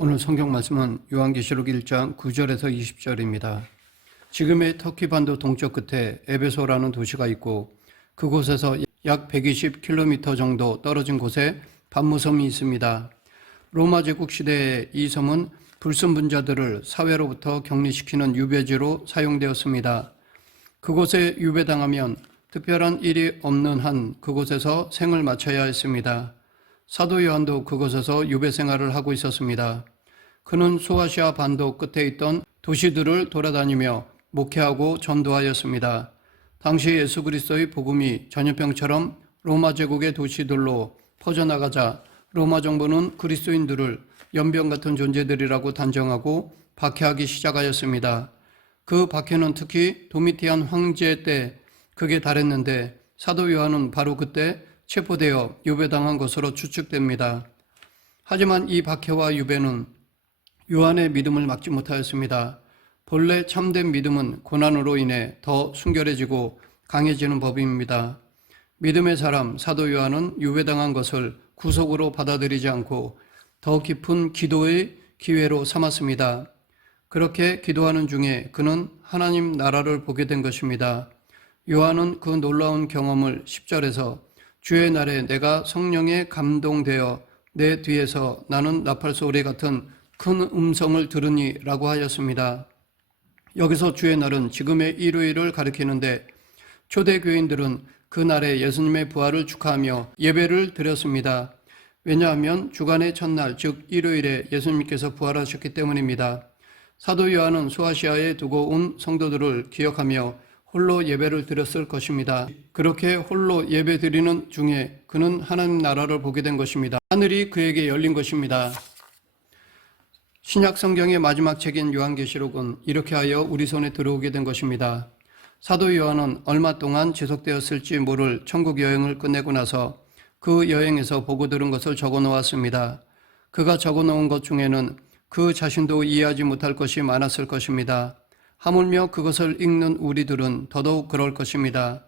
오늘 성경 말씀은 요한계시록 1장 9절에서 20절입니다. 지금의 터키 반도 동쪽 끝에 에베소라는 도시가 있고 그곳에서 약 120km 정도 떨어진 곳에 반모섬이 있습니다. 로마 제국 시대에 이 섬은 불순분자들을 사회로부터 격리시키는 유배지로 사용되었습니다. 그곳에 유배당하면 특별한 일이 없는 한 그곳에서 생을 마쳐야 했습니다. 사도 요한도 그곳에서 유배 생활을 하고 있었습니다. 그는 소아시아 반도 끝에 있던 도시들을 돌아다니며 목회하고 전도하였습니다. 당시 예수 그리스도의 복음이 전염병처럼 로마 제국의 도시들로 퍼져나가자 로마 정부는 그리스도인들을 연병 같은 존재들이라고 단정하고 박해하기 시작하였습니다. 그 박해는 특히 도미티안 황제 때 극에 달했는데 사도 요한은 바로 그때 체포되어 유배당한 것으로 추측됩니다. 하지만 이 박해와 유배는 요한의 믿음을 막지 못하였습니다. 본래 참된 믿음은 고난으로 인해 더 순결해지고 강해지는 법입니다. 믿음의 사람 사도 요한은 유배당한 것을 구속으로 받아들이지 않고 더 깊은 기도의 기회로 삼았습니다. 그렇게 기도하는 중에 그는 하나님 나라를 보게 된 것입니다. 요한은 그 놀라운 경험을 10절에서 주의 날에 내가 성령에 감동되어 내 뒤에서 나는 나팔 소리 같은 큰 음성을 들으니 라고 하였습니다. 여기서 주의 날은 지금의 일요일을 가리키는데 초대교인들은 그 날에 예수님의 부활을 축하하며 예배를 드렸습니다. 왜냐하면 주간의 첫날 즉 일요일에 예수님께서 부활하셨기 때문입니다. 사도 요한은 소아시아에 두고 온 성도들을 기억하며 홀로 예배를 드렸을 것입니다. 그렇게 홀로 예배 드리는 중에 그는 하나님 나라를 보게 된 것입니다. 하늘이 그에게 열린 것입니다. 신약 성경의 마지막 책인 요한계시록은 이렇게 하여 우리 손에 들어오게 된 것입니다. 사도 요한은 얼마 동안 지속되었을지 모를 천국 여행을 끝내고 나서 그 여행에서 보고 들은 것을 적어 놓았습니다. 그가 적어 놓은 것 중에는 그 자신도 이해하지 못할 것이 많았을 것입니다. 하물며 그것을 읽는 우리들은 더더욱 그럴 것입니다.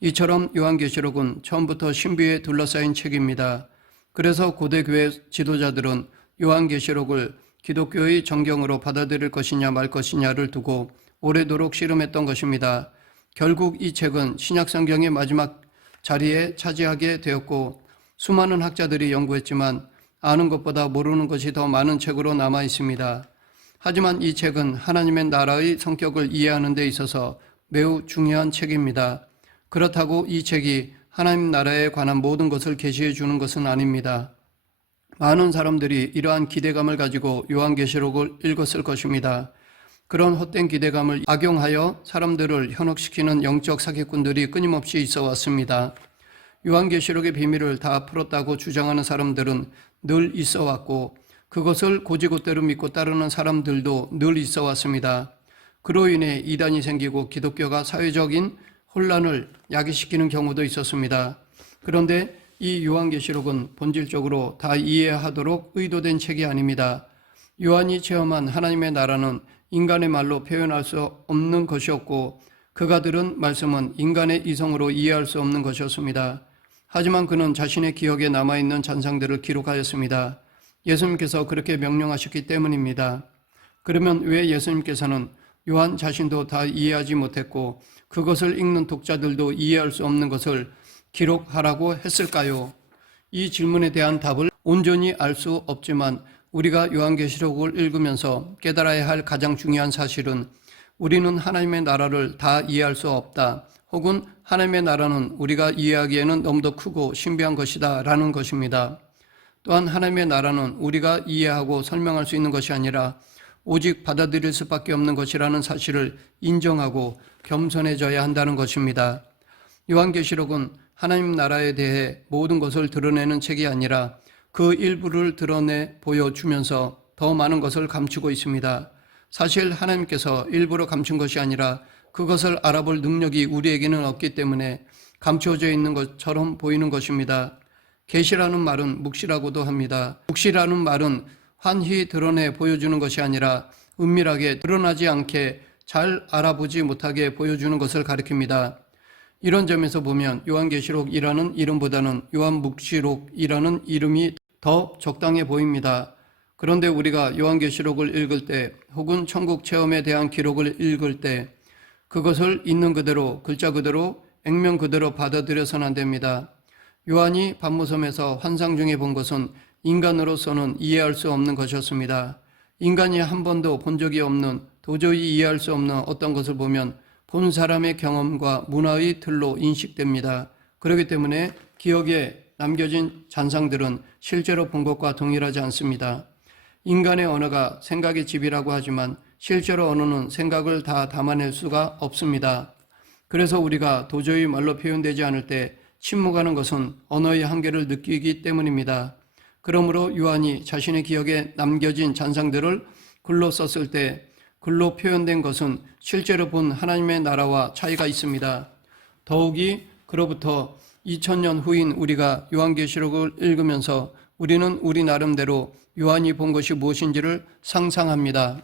이처럼 요한계시록은 처음부터 신비에 둘러싸인 책입니다. 그래서 고대교회 지도자들은 요한계시록을 기독교의 정경으로 받아들일 것이냐 말 것이냐를 두고 오래도록 씨름했던 것입니다. 결국 이 책은 신약성경의 마지막 자리에 차지하게 되었고 수많은 학자들이 연구했지만 아는 것보다 모르는 것이 더 많은 책으로 남아 있습니다. 하지만 이 책은 하나님의 나라의 성격을 이해하는 데 있어서 매우 중요한 책입니다. 그렇다고 이 책이 하나님 나라에 관한 모든 것을 계시해 주는 것은 아닙니다. 많은 사람들이 이러한 기대감을 가지고 요한계시록을 읽었을 것입니다. 그런 헛된 기대감을 악용하여 사람들을 현혹시키는 영적 사기꾼들이 끊임없이 있어 왔습니다. 요한계시록의 비밀을 다 풀었다고 주장하는 사람들은 늘 있어 왔고 그것을 곧이곧대로 믿고 따르는 사람들도 늘 있어 왔습니다. 그로 인해 이단이 생기고 기독교가 사회적인 혼란을 야기시키는 경우도 있었습니다. 그런데 이 요한계시록은 본질적으로 다 이해하도록 의도된 책이 아닙니다. 요한이 체험한 하나님의 나라는 인간의 말로 표현할 수 없는 것이었고 그가 들은 말씀은 인간의 이성으로 이해할 수 없는 것이었습니다. 하지만 그는 자신의 기억에 남아있는 잔상들을 기록하였습니다. 예수님께서 그렇게 명령하셨기 때문입니다. 그러면 왜 예수님께서는 요한 자신도 다 이해하지 못했고 그것을 읽는 독자들도 이해할 수 없는 것을 기록하라고 했을까요? 이 질문에 대한 답을 온전히 알 수 없지만 우리가 요한계시록을 읽으면서 깨달아야 할 가장 중요한 사실은 우리는 하나님의 나라를 다 이해할 수 없다. 혹은 하나님의 나라는 우리가 이해하기에는 너무도 크고 신비한 것이다 라는 것입니다. 또한 하나님의 나라는 우리가 이해하고 설명할 수 있는 것이 아니라 오직 받아들일 수밖에 없는 것이라는 사실을 인정하고 겸손해져야 한다는 것입니다. 요한계시록은 하나님 나라에 대해 모든 것을 드러내는 책이 아니라 그 일부를 드러내 보여주면서 더 많은 것을 감추고 있습니다. 사실 하나님께서 일부러 감춘 것이 아니라 그것을 알아볼 능력이 우리에게는 없기 때문에 감춰져 있는 것처럼 보이는 것입니다. 계시라는 말은 묵시라고도 합니다. 묵시라는 말은 환히 드러내 보여주는 것이 아니라 은밀하게 드러나지 않게 잘 알아보지 못하게 보여주는 것을 가리킵니다. 이런 점에서 보면 요한계시록이라는 이름보다는 요한묵시록이라는 이름이 더 적당해 보입니다. 그런데 우리가 요한계시록을 읽을 때 혹은 천국 체험에 대한 기록을 읽을 때 그것을 있는 그대로 글자 그대로 액면 그대로 받아들여서는 안 됩니다. 요한이 반모섬에서 환상 중에 본 것은 인간으로서는 이해할 수 없는 것이었습니다. 인간이 한 번도 본 적이 없는 도저히 이해할 수 없는 어떤 것을 보면 본 사람의 경험과 문화의 틀로 인식됩니다. 그렇기 때문에 기억에 남겨진 잔상들은 실제로 본 것과 동일하지 않습니다. 인간의 언어가 생각의 집이라고 하지만 실제로 언어는 생각을 다 담아낼 수가 없습니다. 그래서 우리가 도저히 말로 표현되지 않을 때 침묵하는 것은 언어의 한계를 느끼기 때문입니다. 그러므로 요한이 자신의 기억에 남겨진 잔상들을 글로 썼을 때 글로 표현된 것은 실제로 본 하나님의 나라와 차이가 있습니다. 더욱이 그로부터 2000년 후인 우리가 요한계시록을 읽으면서 우리는 우리 나름대로 요한이 본 것이 무엇인지를 상상합니다.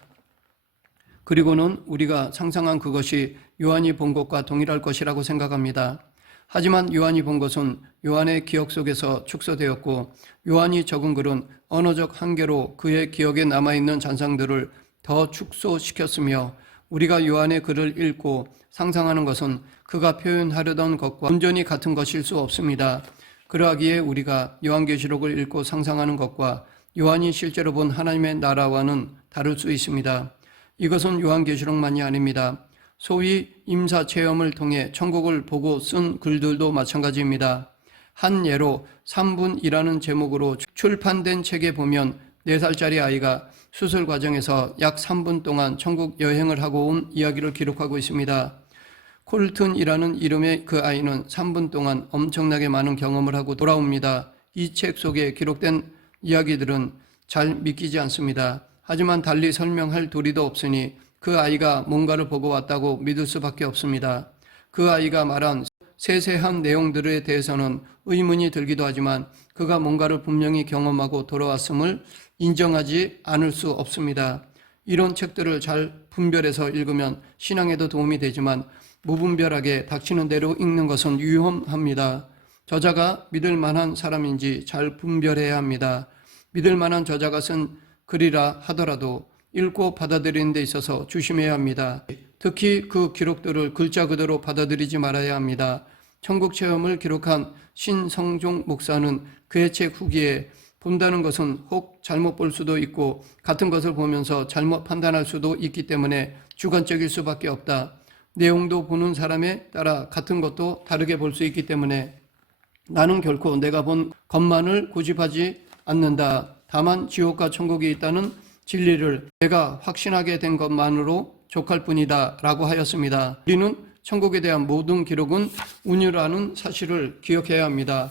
그리고는 우리가 상상한 그것이 요한이 본 것과 동일할 것이라고 생각합니다. 하지만 요한이 본 것은 요한의 기억 속에서 축소되었고 요한이 적은 글은 언어적 한계로 그의 기억에 남아있는 잔상들을 더 축소시켰으며 우리가 요한의 글을 읽고 상상하는 것은 그가 표현하려던 것과 온전히 같은 것일 수 없습니다. 그러하기에 우리가 요한계시록을 읽고 상상하는 것과 요한이 실제로 본 하나님의 나라와는 다를 수 있습니다. 이것은 요한계시록만이 아닙니다. 소위 임사체험을 통해 천국을 보고 쓴 글들도 마찬가지입니다. 한 예로 3분이라는 제목으로 출판된 책에 보면 4살짜리 아이가 수술 과정에서 약 3분 동안 천국 여행을 하고 온 이야기를 기록하고 있습니다. 콜튼이라는 이름의 그 아이는 3분 동안 엄청나게 많은 경험을 하고 돌아옵니다. 이 책 속에 기록된 이야기들은 잘 믿기지 않습니다. 하지만 달리 설명할 도리도 없으니 그 아이가 뭔가를 보고 왔다고 믿을 수밖에 없습니다. 그 아이가 말한 세세한 내용들에 대해서는 의문이 들기도 하지만 그가 뭔가를 분명히 경험하고 돌아왔음을 인정하지 않을 수 없습니다. 이런 책들을 잘 분별해서 읽으면 신앙에도 도움이 되지만 무분별하게 닥치는 대로 읽는 것은 위험합니다. 저자가 믿을 만한 사람인지 잘 분별해야 합니다. 믿을 만한 저자가 쓴 글이라 하더라도 읽고 받아들이는 데 있어서 조심해야 합니다. 특히 그 기록들을 글자 그대로 받아들이지 말아야 합니다. 천국 체험을 기록한 신성종 목사는 그의 책 후기에 본다는 것은 혹 잘못 볼 수도 있고 같은 것을 보면서 잘못 판단할 수도 있기 때문에 주관적일 수밖에 없다. 내용도 보는 사람에 따라 같은 것도 다르게 볼 수 있기 때문에 나는 결코 내가 본 것만을 고집하지 않는다. 다만 지옥과 천국이 있다는 진리를 내가 확신하게 된 것만으로 족할 뿐이다 라고 하였습니다. 우리는 천국에 대한 모든 기록은 운유라는 사실을 기억해야 합니다.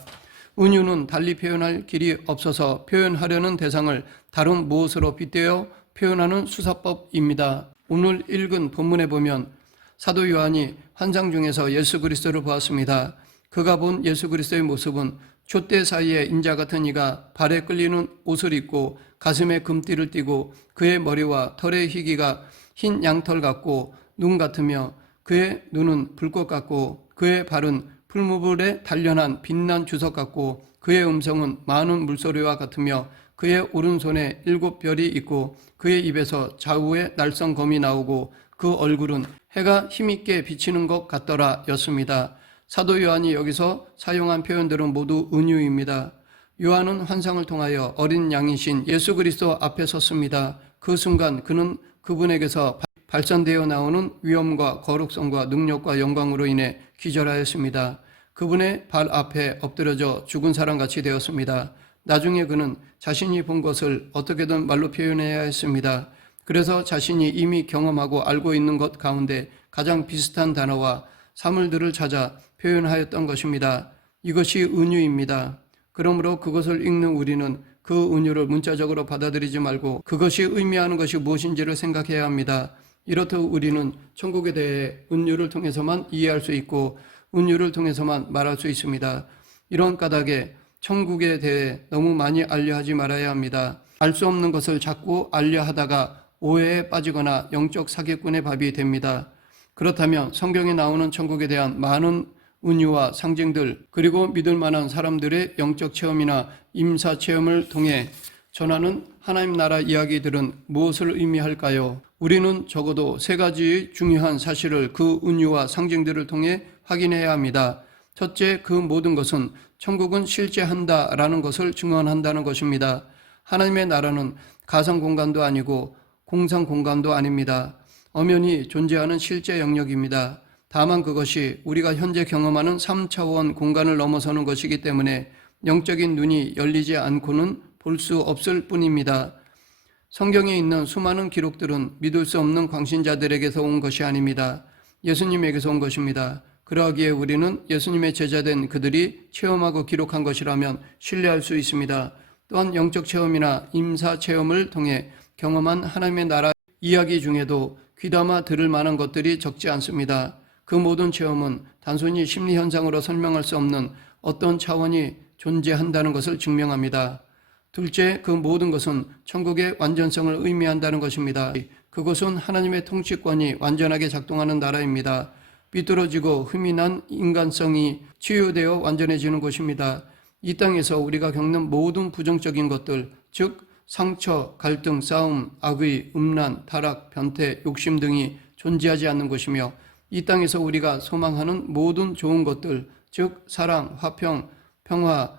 운유는 달리 표현할 길이 없어서 표현하려는 대상을 다른 무엇으로 빗대어 표현하는 수사법입니다. 오늘 읽은 본문에 보면 사도 요한이 환상 중에서 예수 그리스도를 보았습니다. 그가 본 예수 그리스도의 모습은 촛대 사이에 인자 같은 이가 발에 끌리는 옷을 입고 가슴에 금띠를 띠고 그의 머리와 털의 희기가 흰 양털 같고 눈 같으며 그의 눈은 불꽃 같고 그의 발은 풀무불에 단련한 빛난 주석 같고 그의 음성은 많은 물소리와 같으며 그의 오른손에 7별이 있고 그의 입에서 좌우에 날성검이 나오고 그 얼굴은 해가 힘있게 비치는 것 같더라 였습니다. 사도 요한이 여기서 사용한 표현들은 모두 은유입니다. 요한은 환상을 통하여 어린 양이신 예수 그리스도 앞에 섰습니다. 그 순간 그는 그분에게서 발산되어 나오는 위엄과 거룩성과 능력과 영광으로 인해 기절하였습니다. 그분의 발 앞에 엎드려져 죽은 사람같이 되었습니다. 나중에 그는 자신이 본 것을 어떻게든 말로 표현해야 했습니다. 그래서 자신이 이미 경험하고 알고 있는 것 가운데 가장 비슷한 단어와 사물들을 찾아 표현하였던 것입니다. 이것이 은유입니다. 그러므로 그것을 읽는 우리는 그 은유를 문자적으로 받아들이지 말고 그것이 의미하는 것이 무엇인지를 생각해야 합니다. 이렇듯 우리는 천국에 대해 은유를 통해서만 이해할 수 있고 은유를 통해서만 말할 수 있습니다. 이런 까닭에 천국에 대해 너무 많이 알려하지 말아야 합니다. 알 수 없는 것을 자꾸 알려하다가 오해에 빠지거나 영적 사기꾼의 밥이 됩니다. 그렇다면 성경에 나오는 천국에 대한 많은 은유와 상징들 그리고 믿을 만한 사람들의 영적 체험이나 임사 체험을 통해 전하는 하나님 나라 이야기들은 무엇을 의미할까요? 우리는 적어도 세 가지 중요한 사실을 그 은유와 상징들을 통해 확인해야 합니다. 첫째, 그 모든 것은 천국은 실제한다라는 것을 증언한다는 것입니다. 하나님의 나라는 가상 공간도 아니고 공상 공간도 아닙니다. 엄연히 존재하는 실제 영역입니다. 다만 그것이 우리가 현재 경험하는 3차원 공간을 넘어서는 것이기 때문에 영적인 눈이 열리지 않고는 볼 수 없을 뿐입니다. 성경에 있는 수많은 기록들은 믿을 수 없는 광신자들에게서 온 것이 아닙니다. 예수님에게서 온 것입니다. 그러하기에 우리는 예수님의 제자된 그들이 체험하고 기록한 것이라면 신뢰할 수 있습니다. 또한 영적 체험이나 임사 체험을 통해 경험한 하나님의 나라 이야기 중에도 귀담아 들을 만한 것들이 적지 않습니다. 그 모든 체험은 단순히 심리 현상으로 설명할 수 없는 어떤 차원이 존재한다는 것을 증명합니다. 둘째, 그 모든 것은 천국의 완전성을 의미한다는 것입니다. 그것은 하나님의 통치권이 완전하게 작동하는 나라입니다. 삐뚤어지고 흠이 난 인간성이 치유되어 완전해지는 곳입니다. 이 땅에서 우리가 겪는 모든 부정적인 것들, 즉 상처, 갈등, 싸움, 악의, 음란, 타락, 변태, 욕심 등이 존재하지 않는 것이며 이 땅에서 우리가 소망하는 모든 좋은 것들, 즉 사랑, 화평, 평화,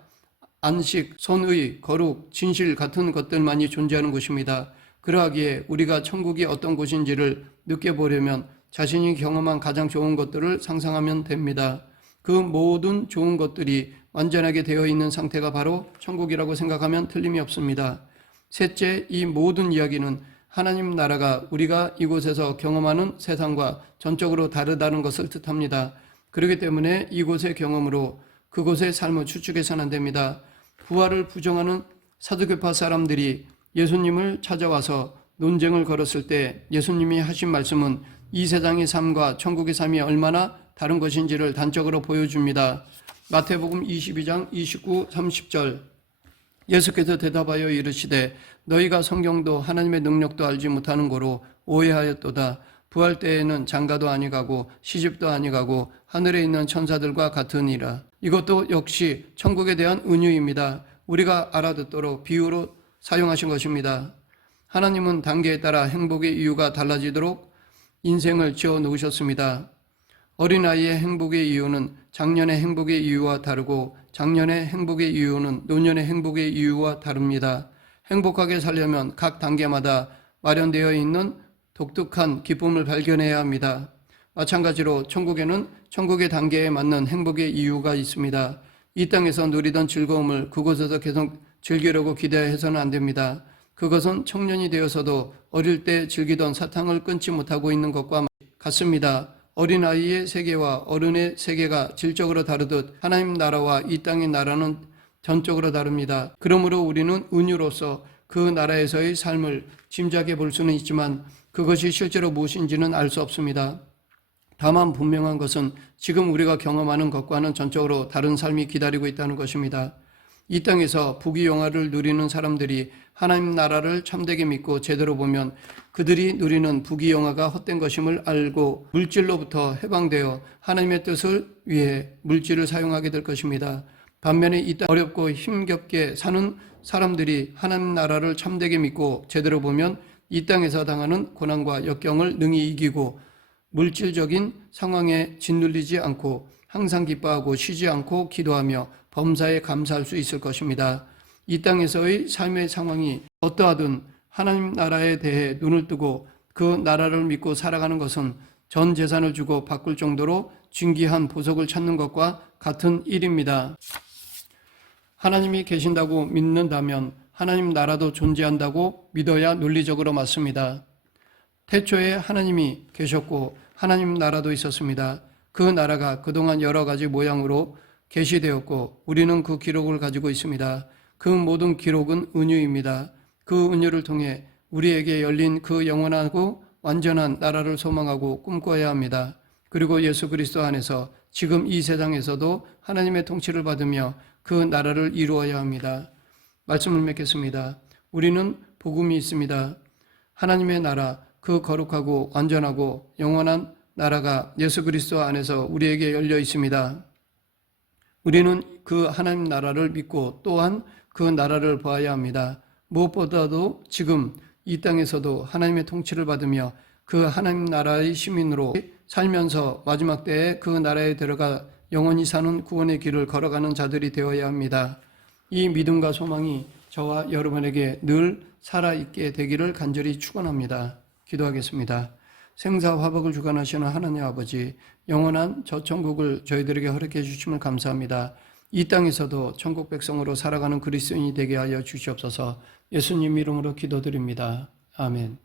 안식, 선의, 거룩, 진실 같은 것들만이 존재하는 것입니다. 그러하기에 우리가 천국이 어떤 곳인지를 느껴보려면 자신이 경험한 가장 좋은 것들을 상상하면 됩니다. 그 모든 좋은 것들이 완전하게 되어 있는 상태가 바로 천국이라고 생각하면 틀림이 없습니다. 셋째, 이 모든 이야기는 하나님 나라가 우리가 이곳에서 경험하는 세상과 전적으로 다르다는 것을 뜻합니다. 그렇기 때문에 이곳의 경험으로 그곳의 삶을 추측해서는 안 됩니다. 부활을 부정하는 사두개파 사람들이 예수님을 찾아와서 논쟁을 걸었을 때 예수님이 하신 말씀은 이 세상의 삶과 천국의 삶이 얼마나 다른 것인지를 단적으로 보여줍니다. 마태복음 22장 29, 30절 예수께서 대답하여 이르시되 너희가 성경도 하나님의 능력도 알지 못하는 고로 오해하였도다. 부활 때에는 장가도 아니가고 시집도 아니가고 하늘에 있는 천사들과 같으니라. 이것도 역시 천국에 대한 은유입니다. 우리가 알아듣도록 비유로 사용하신 것입니다. 하나님은 단계에 따라 행복의 이유가 달라지도록 인생을 지어 놓으셨습니다. 어린아이의 행복의 이유는 작년의 행복의 이유와 다르고 작년의 행복의 이유는 노년의 행복의 이유와 다릅니다. 행복하게 살려면 각 단계마다 마련되어 있는 독특한 기쁨을 발견해야 합니다. 마찬가지로 천국에는 천국의 단계에 맞는 행복의 이유가 있습니다. 이 땅에서 누리던 즐거움을 그곳에서 계속 즐기려고 기대해서는 안 됩니다. 그것은 청년이 되어서도 어릴 때 즐기던 사탕을 끊지 못하고 있는 것과 같습니다. 어린아이의 세계와 어른의 세계가 질적으로 다르듯 하나님 나라와 이 땅의 나라는 전적으로 다릅니다. 그러므로 우리는 은유로서 그 나라에서의 삶을 짐작해 볼 수는 있지만 그것이 실제로 무엇인지는 알 수 없습니다. 다만 분명한 것은 지금 우리가 경험하는 것과는 전적으로 다른 삶이 기다리고 있다는 것입니다. 이 땅에서 부귀영화를 누리는 사람들이 하나님 나라를 참되게 믿고 제대로 보면 그들이 누리는 부귀영화가 헛된 것임을 알고 물질로부터 해방되어 하나님의 뜻을 위해 물질을 사용하게 될 것입니다. 반면에 이 땅 어렵고 힘겹게 사는 사람들이 하나님 나라를 참되게 믿고 제대로 보면 이 땅에서 당하는 고난과 역경을 능히 이기고 물질적인 상황에 짓눌리지 않고 항상 기뻐하고 쉬지 않고 기도하며 범사에 감사할 수 있을 것입니다. 이 땅에서의 삶의 상황이 어떠하든 하나님 나라에 대해 눈을 뜨고 그 나라를 믿고 살아가는 것은 전 재산을 주고 바꿀 정도로 진귀한 보석을 찾는 것과 같은 일입니다. 하나님이 계신다고 믿는다면 하나님 나라도 존재한다고 믿어야 논리적으로 맞습니다. 태초에 하나님이 계셨고 하나님 나라도 있었습니다. 그 나라가 그동안 여러 가지 모양으로 계시되었고 우리는 그 기록을 가지고 있습니다. 그 모든 기록은 은유입니다. 그 은유를 통해 우리에게 열린 그 영원하고 완전한 나라를 소망하고 꿈꿔야 합니다. 그리고 예수 그리스도 안에서 지금 이 세상에서도 하나님의 통치를 받으며 그 나라를 이루어야 합니다. 말씀을 맺겠습니다. 우리는 복음이 있습니다. 하나님의 나라, 그 거룩하고 완전하고 영원한 나라가 예수 그리스도 안에서 우리에게 열려 있습니다. 우리는 그 하나님 나라를 믿고 또한 그 나라를 보아야 합니다. 무엇보다도 지금 이 땅에서도 하나님의 통치를 받으며 그 하나님 나라의 시민으로 살면서 마지막 때에 그 나라에 들어가 영원히 사는 구원의 길을 걸어가는 자들이 되어야 합니다. 이 믿음과 소망이 저와 여러분에게 늘 살아있게 되기를 간절히 축원합니다. 기도하겠습니다. 생사 화복을 주관하시는 하나님 아버지, 영원한 저 천국을 저희들에게 허락해 주심을 감사합니다. 이 땅에서도 천국 백성으로 살아가는 그리스도인이 되게 하여 주시옵소서. 예수님 이름으로 기도드립니다. 아멘.